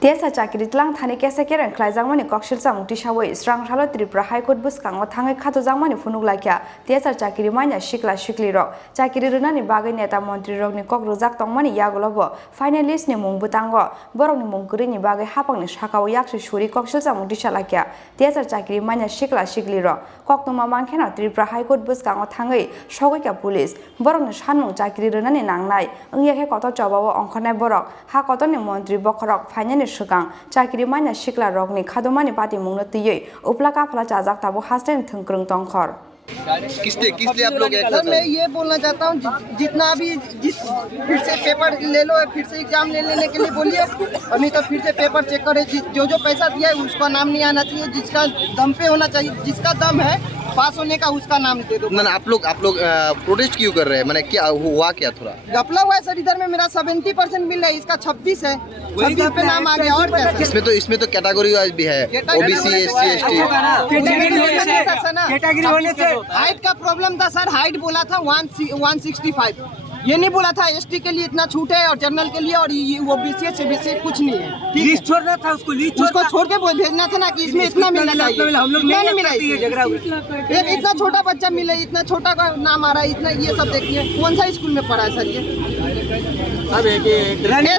TSR Chakiri tlang thani kese keren Khadujakmani kokshil samung tisawai Srang Thalo Tripura High Court Bwskango Thangwi Khadujakmani Phunuklaikha TSR Chakiri Manya Siklarok Chakiri runani bagai neta montri rokni kok rojak tongmani yagulobo finalist ni mung butango borokni mung kurini bagai hapangni sakao yaksu suri kokshil samung tisalakha TSR Chakiri Manya Siklarok kok tongma mangkhena Tripura High Court Bwskango Thangwi sogika police borokni sanmung Chakiri runani nangnai ongyakhe koto jobabo ongkhonai borok ha kotoni montri bokhorok finalni Khorang Chakiri Manya Siklarok ni Khadumani pati mungno tiyei upla kapla chajak tabo haslen thungkrung tongkhor किस लिए आप लोग sir मैं ये बोलना चाहता हूँ जितना भी फिर से पेपर ले लो फिर से एग्जाम लेने के लिए बोलिए और नहीं तो फिर से पेपर चेक करे जो पैसा दिया है उसका नाम नहीं आना चाहिए जिसका दम पे होना चाहिए जिसका दम है पास होने का उसका नाम दे दो। मैंने आप लोग प्रोटेस्ट क्यों कर रहे हैं मैंने क्या हुआ क्या थोड़ा घपला हुआ है सर इधर में मेरा 70% मिल रहा है इसका 26 है 26 पे नाम आ गया और क्या इसमें तो कैटेगरी वाइज भी है ओबीसी एससी एसटी कैटेगरी होने से हाइट का प्रॉब्लम था सर हाइट बोला था 165 ये नहीं बोला था एसटी के लिए इतना छूट है और जनरल के लिए और वो बीसीए से बीसीए कुछ नहीं है लिस्ट छोड़ना था उसको छोड़ के भेजना था ना कि इसमें इतना मिलना चाहिए हम लोग नहीं मिला एक इतना छोटा बच्चा मिले इतना छोटा का नाम आ रहा है इतना ये सब देखिए कौन सा स्कूल में पढ़ा है सर ये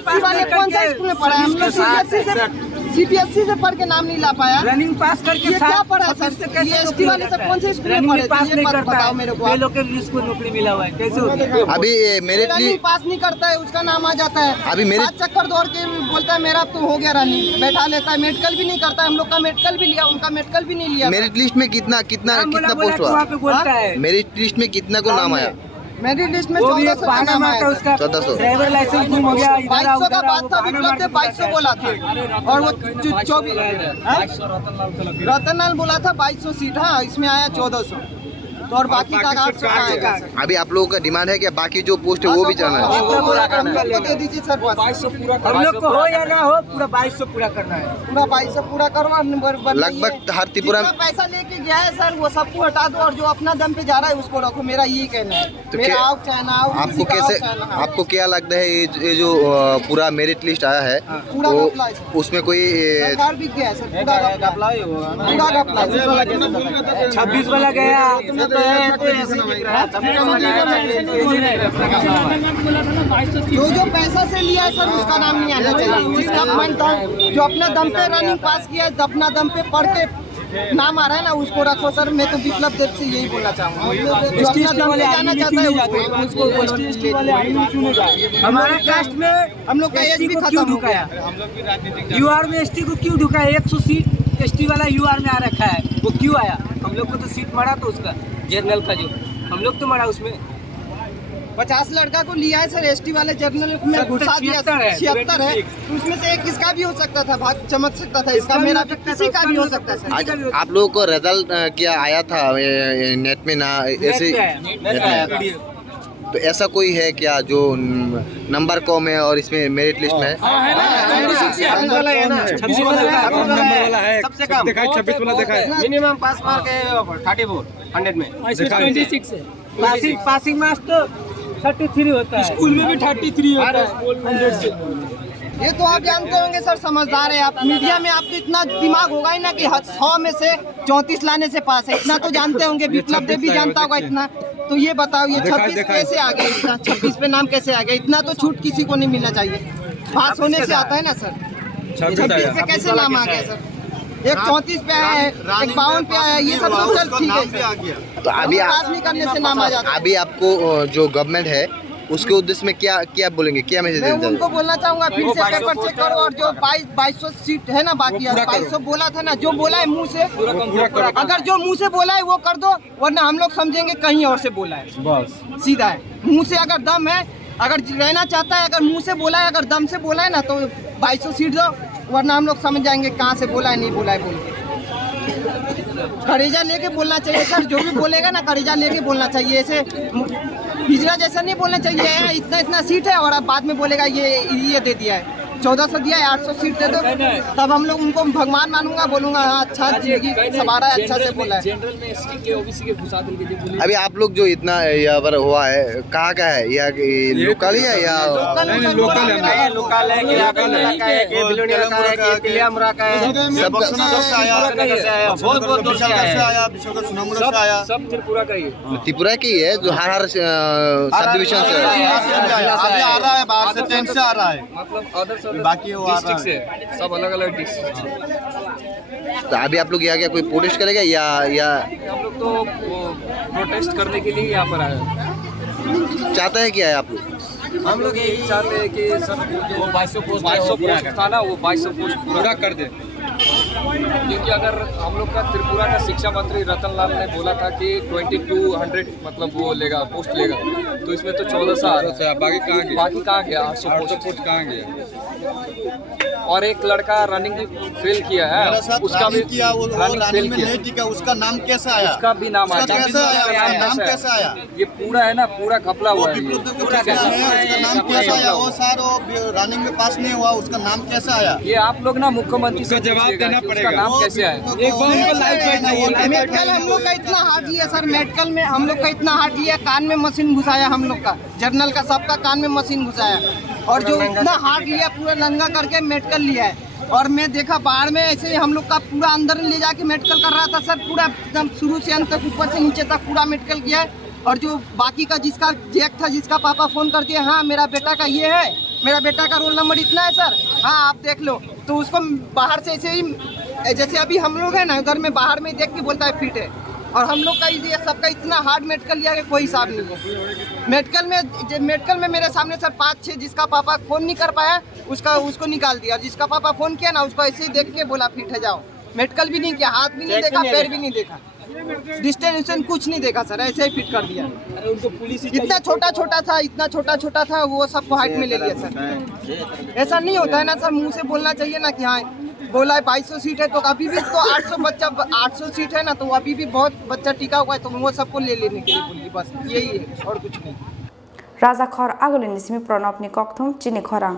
कौन सा स्कूल में पढ़ा है हम लोग सीबीएसई से पढ़ के नाम नहीं ला पाया रनिंग पास करके क्या पढ़ा सर ये एसटी वाले सब कौन से स्कूल में पढ़े पास नहीं करता बताओ मेरे को लोग के लिस्ट को नौकरी मिला हुआ है कैसे होगा अभी मेरिट रनिंग पास नहीं करता है उसका नाम आ जाता है अभी मेरे चक्कर दौड़ के बोलता है मेरा तो हो गया रनिंग बैठा लेता है मेडिकल भी नहीं करता हम लोग का मेडिकल भी लिया उनका मेडिकल भी नहीं लिया मेरिट लिस्ट में कितना पोस्ट हुआ मेरिट लिस्ट में कितना को नाम आया मेरिट लिस्ट में 1400 का नाम आया 1400 ड्राइवर लाइसेंस गुम हो गया 2200 का बात था विप्लव ने 2200 बोला था और वो 24 रतनलाल बोला था 2200 सीट हाँ इसमें आया 1400 तो और बाकी का 800 आएगा अभी आप लोगों का डिमांड है कि बाकी जो पोस्ट है वो भी जाना है दे दीजिए सर 2200 पूरा हम लोग को हो या ना हो पूरा 2200 पूरा करना है पूरा 2200 पूरा करो लगभग हर त्रिपुरा में पैसा लेके गया है सर वो सबको हटा दो और जो अपना दम पे जा रहा है उसको रखो मेरा यही कहना है तो आपको क्या लगता है ये जो पूरा मेरिट लिस्ट आया है तो उसमें कोई सरकार भी गया सर पूरा घपला 26 वाला गया जो पैसा से लिया है सर उसका नाम नहीं आना चाहिए जिसका मन था जो अपना दम पे रनिंग पास किया है अपना दम पे पढ़ के नाम आ रहा है ना उसको रखो सर मैं तो विप्लव देव से यही बोलना चाहूँगा जो अपना दम पे जाना चाहता है उसको हमारे कास्ट में हम लोग का एज भी खत्म हो गया यूआर में एसटी को क्यों ढुकाया 100 सीट एसटी वाला यूआर में आ रखा है वो क्यों आया हम लोग को तो सीट मरा तो उसका जर्नल का जो हम लोग तो मरा उसमें 50 लड़का को लिया है सर एसटी वाले जर्नल में घुसा दिया 76 है उसमें से एक किसका भी हो सकता था भाग चमक सकता था इसका मेरा किसी का भी हो सकता है आज आप लोगों को रिजल्ट क्या आया था नेट में ना ऐसे तो ऐसा कोई है क्या जो नंबर कम है और इसमें मेरिट लिस्ट में है सबसे कम देखा 26 वाला देखा है मिनिमम पास मार्क है 34 100 में पासिंग मार्क्स तो 33 होता है स्कूल में भी 33 होता है 100 से ये तो आप जानते होंगे सर समझदार है आप मीडिया में आपको इतना दिमाग होगा ही ना कि 100 में से 34 लाने से पास है इतना तो जानते होंगे विप्लव देव भी जानता होगा इतना तो ये बताओ ये 26 कैसे आ गया इतना 26 पे नाम कैसे आ गया इतना तो छूट किसी को नहीं मिलना चाहिए पास होने से आता है ना सर 26 पे कैसे नाम आ गया सर एक 34 पे आया है एक 52 पे आया है ये सब तो चल ठीक है तो अभी पास नहीं करने से नाम आ जाता है अभी आपको जो गवर्नमेंट है उसके उद्देश्य में क्या बोलेंगे क्या मैसेज मैं उनको बोलना चाहूँगा फिर से पेपर चेक करो और जो 2200 सीट है ना बाकी 2200 बोला था ना जो बोला है मुंह से अगर जो मुंह से बोला है वो कर दो वरना हम लोग समझेंगे कहीं और से बोला है बस सीधा है मुंह से अगर दम है अगर रहना चाहता है अगर मुंह से बोला है अगर दम से बोला है ना तो 2200 सीट दो वरना हम लोग समझ जाएंगे कहाँ से बोला है नहीं बोला है बोल के करेजा लेके बोलना चाहिए सर जो भी बोलेगा ना करेजा लेके बोलना चाहिए ऐसे पिछड़ा जैसा नहीं बोलना चाहिए इतना सीट है और अब बाद में बोलेगा ये दे दिया है 1400 दिया है, 800 सीट दे दो, तब हम लोग उनको भगवान मानूंगा, बोलूंगा हाँ अच्छा जिंदगी सवारा है, अच्छा से बोला है। जनरल में एसटी के ओबीसी के घुसा देंगे। अभी आप लोग जो इतना यहाँ पर हुआ है कहाँ का है, या लोकल ही है या लोकल है, लोकल है, बहुत दूर से आया, सब त्रिपुरा का ही है। त्रिपुरा की है जो हर सब डिवीजन से अभी आ रहा है, बाहर से ट्रेन से आ रहा है, मतलब अदर बाकी वो आ रहा डिस्ट्रिक्ट से सब अलग अलग डिस्ट्रिक्ट। तो अभी आप लोग यहाँ क्या कोई प्रोटेस्ट करेगा या हम लोग तो प्रोटेस्ट करने के लिए यहाँ पर आए। चाहता है क्या है आप लोग? हम लोग यही चाहते हैं कि सर वो 2200 पोस्ट था ना, वो 2200 पोस्ट पूरा कर दे, क्योंकि अगर हम लोग का त्रिपुरा का शिक्षा मंत्री रतन लाल ने बोला था कि 2200 मतलब वो लेगा, पोस्ट लेगा, तो इसमें तो 1400 आ रहा है, बाकी कहाँ गया 800 पोस्ट कहाँ गया। और एक लड़का रनिंग भी फेल किया है, उसका भी किया, वो रनिंग में नहीं टिका, उसका नाम कैसा आया? उसका भी नाम आया, नाम कैसा आया? ये पूरा है ना, पूरा घपला हुआ है, उसका नाम कैसा आया? वो सर वो रनिंग में पास नहीं हुआ, उसका नाम कैसा आया? ये आप लोग ना मुख्यमंत्री से जवाब देना पड़ेगा, नाम कैसे आया। मेडिकल हम लोग का इतना हार्ड लिया सर, मेडिकल में हम लोग का इतना हार्ड लिया, कान में मशीन घुसाया हम लोग का, जर्नल का सबका कान में मशीन घुसाया, और जो इतना हार्ड लिया पूरा नंगा करके मेडिकल लिया है। और मैं देखा बाहर में ऐसे ही हम लोग का पूरा अंदर ले जाके मेडिकल कर रहा था सर, पूरा एकदम शुरू से अंत तक ऊपर से नीचे तक पूरा मेडिकल किया है। और जो बाकी का जिसका जैक था, जिसका पापा फ़ोन कर दिया, हाँ मेरा बेटा का ये है, मेरा बेटा का रोल नंबर इतना है सर, हाँ आप देख लो, तो उसको बाहर से ऐसे ही जैसे अभी हम लोग हैं ना, उधर में बाहर में देख के बोलता है फिट है। और हम लोग का ये सबका इतना हार्ड मेडिकल लिया कि कोई हिसाब नहीं है। मेडिकल में मेरे सामने सर 5-6 जिसका पापा फ़ोन नहीं कर पाया उसको निकाल दिया, जिसका पापा फ़ोन किया ना उसको ऐसे ही देख के बोला फिट है जाओ। मेडिकल भी नहीं किया, हाथ भी नहीं देखा, पैर भी नहीं देखा, डिस्टेंस कुछ नहीं देखा सर, ऐसे ही फिट कर दिया। उनको पुलिस इतना छोटा छोटा था वो सबको हाइट में ले लिया सर। ऐसा नहीं होता है ना सर, मुंह से बोलना चाहिए ना कि हाँ बोला है 2200 सीट है, तो अभी भी तो 800 सीट है ना, तो अभी भी बहुत बच्चा टिका हुआ है, तो वो सबको ले लेने के लिए बोली, बस यही है और कुछ नहीं। राजा खर आगोलिनिसिमी प्रणब नि कक्थुम चिनी खरां।